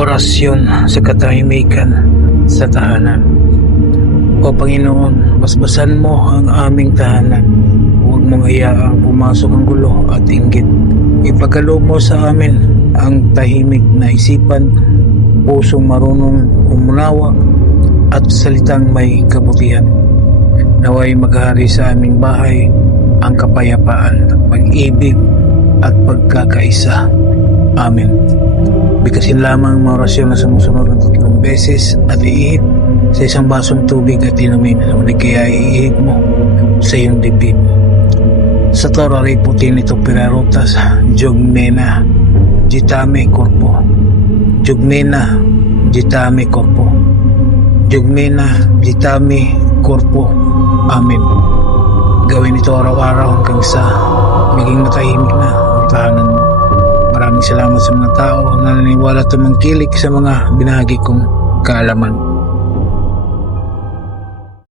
Orasyon sa katahimikan sa tahanan. O Panginoon, basbasan mo ang aming tahanan. Huwag mong hayaang pumasok ang gulo at inggit. Ipagkaloob mo sa amin ang tahimik na isipan, pusong marunong umunawa at salitang may kabutihan. Naway maghari sa aming bahay ang kapayapaan, pag-ibig at pagkakaisa. Amen. Bigkasin lamang ang orasyon na sumusunod ng 3 beses at iihip sa isang basong tubig at inumin. Muli kaya iihip mo sa iyong dibdib. Sa torari puti nito pirarutas, Jugmena, Jitame Corpo. Jugmena, Jitame Corpo. Jugmena, Jitame Corpo. Amen. Gawin ito araw-araw hanggang sa maging matahimik na ang tahanan mo. Maraming salamat sa mga tao na naniniwala at tumangkilik sa mga binahagi kong kaalaman.